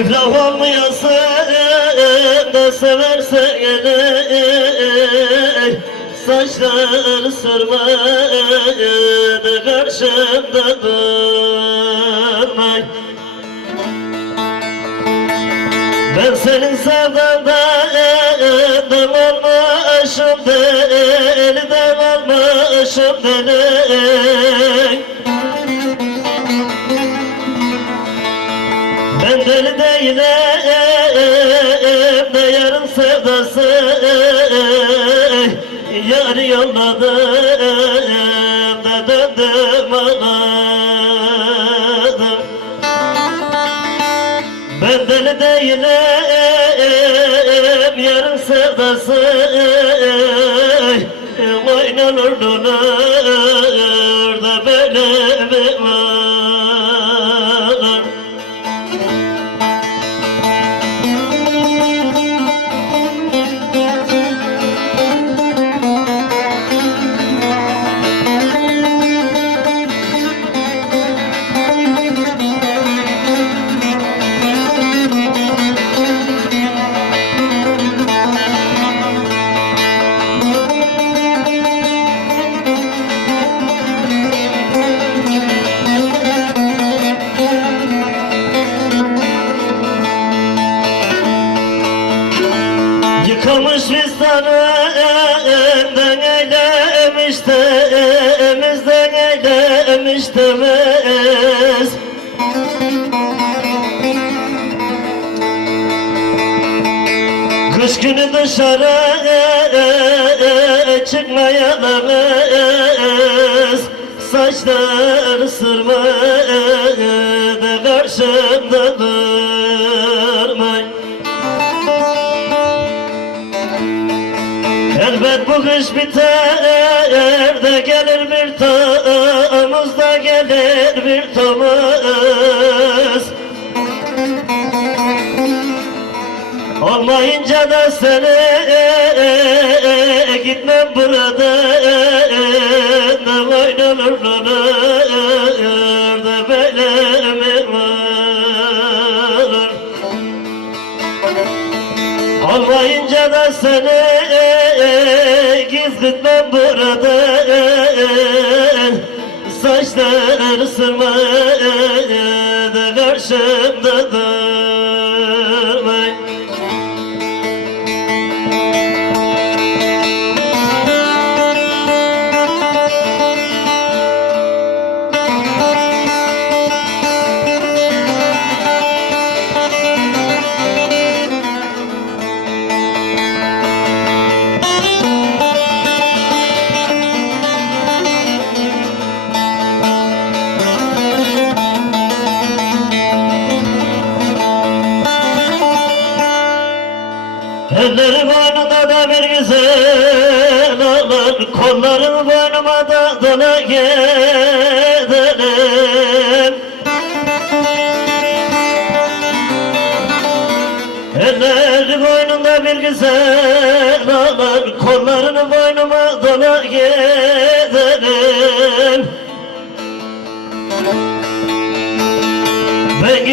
İflah olmayasın da seversen gene Saçları sırmadı karşımda durmayın Ben senin sevdandan sevdası Yar yolladım Yıkılmış vicdanından eylemiş temizden eylemiş temiz Kış günü dışarı çıkmayalımız Saçlar sırmadı karşımda bu kış biter de gelir bir tamız da gelir bir tamız Olmayınca da seni gitmem buradan da oynanır da böyle mi var. Olmayınca da seni ذنب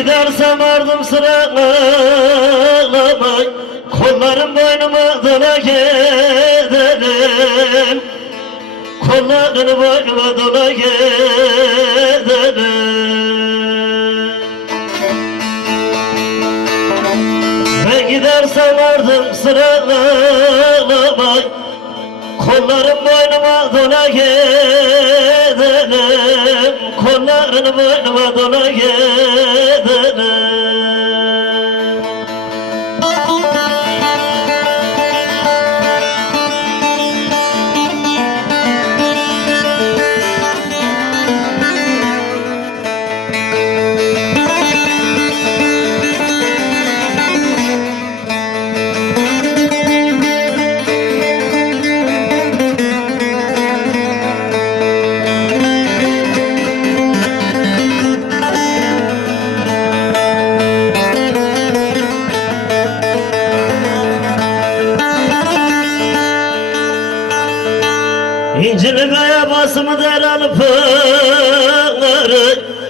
gidersem ardım sıralamay Kollarım boynuma dola giderim Kollarını boynuma dola giderim Ben gidersem ardım sıralamay Kollarım boynuma dola gidelim Kollarını boynuma dola gidelim basımı der pınarı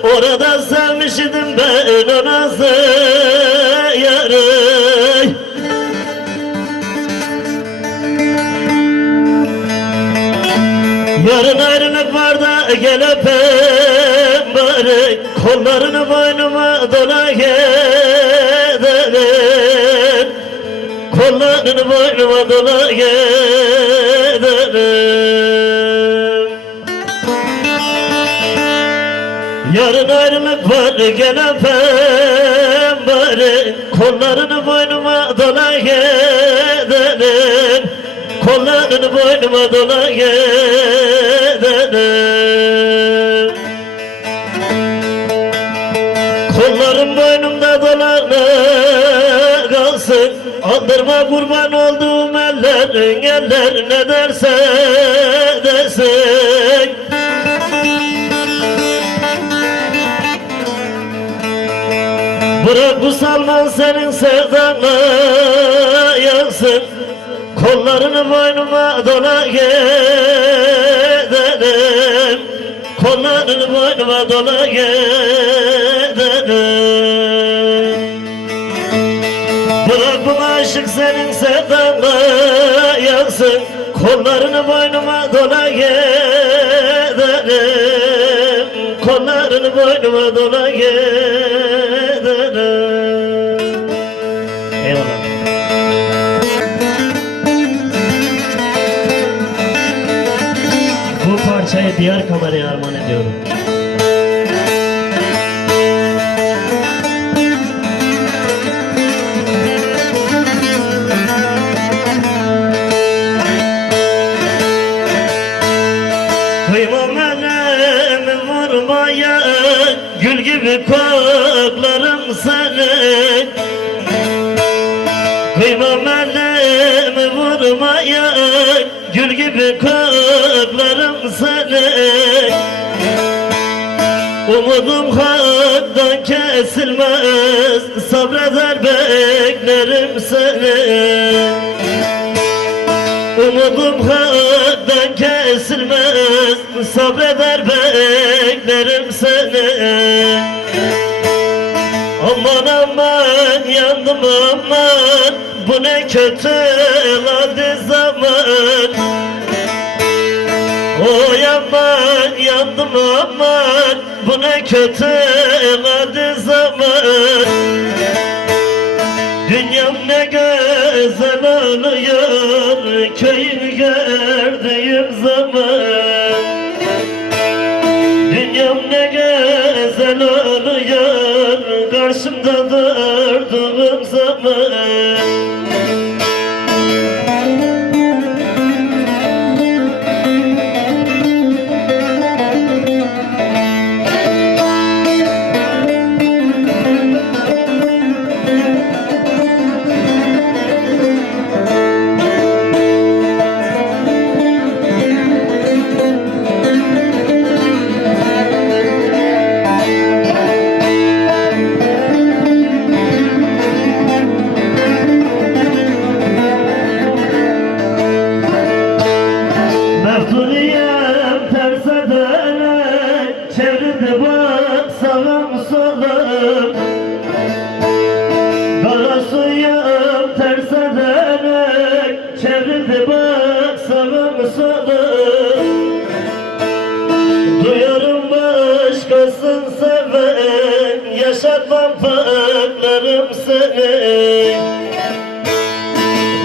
Orada sevmiştim ben ona yarı Yarın ayrılık var da gel öpem bari Kollarını boynuma dola gidelim Kollarını boynuma dola gidelim Yarın ayrılık var gel öpem bari Kollarını boynuma dola gidelim Kollarını boynuma dola gidelim Kollarım boynumda dolana kalsın. Aldırma kurban olduğum ellerin eller ne derse Bırak bu salman senin sevdanla yansın. Kollarını boynuma dola gidelim Kollarını boynuma dola gidelim Bırak bu aşık senin sevdanla yansın. Kollarını boynuma dola gidelim Kollarını boynuma dola gidelim parçayı diğer kameraya armağan ediyorum. Kıymam elimi vurmaya Gül gibi koklarım seni Kıymam elimi vurmaya Gül gibi koklarım Umudum haktan kesilmez Sabreder beklerim seni. Umudum haktan kesilmez Sabreder beklerim seni. Aman aman yandım aman Bu ne kötü hadi zaman. Oy aman yandım aman Bu ne kötü hadi zaman. Dünyam ne güzel oluyor Köyümü gördüğüm zaman. Dünyam ne güzel oluyor Karşımda durduğum zaman Duyarım başkasın seven Yaşatmam pınarım seni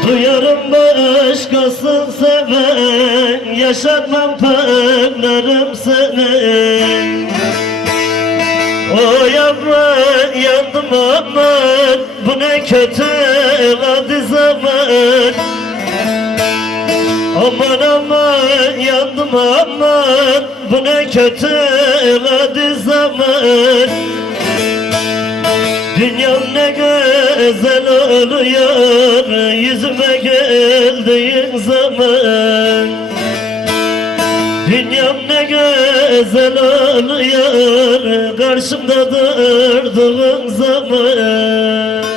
Duyarım başkasın seven Yaşatmam pınarım seni O yavrum yandım aman Bu ne kötü hadi zaman Aman aman yandım aman. Bu ne kötü hadi zaman. Dünyam ne güzel oluyor Yüzüme geldiğin zaman. Dünyam ne güzel oluyor Karşımda durduğun zaman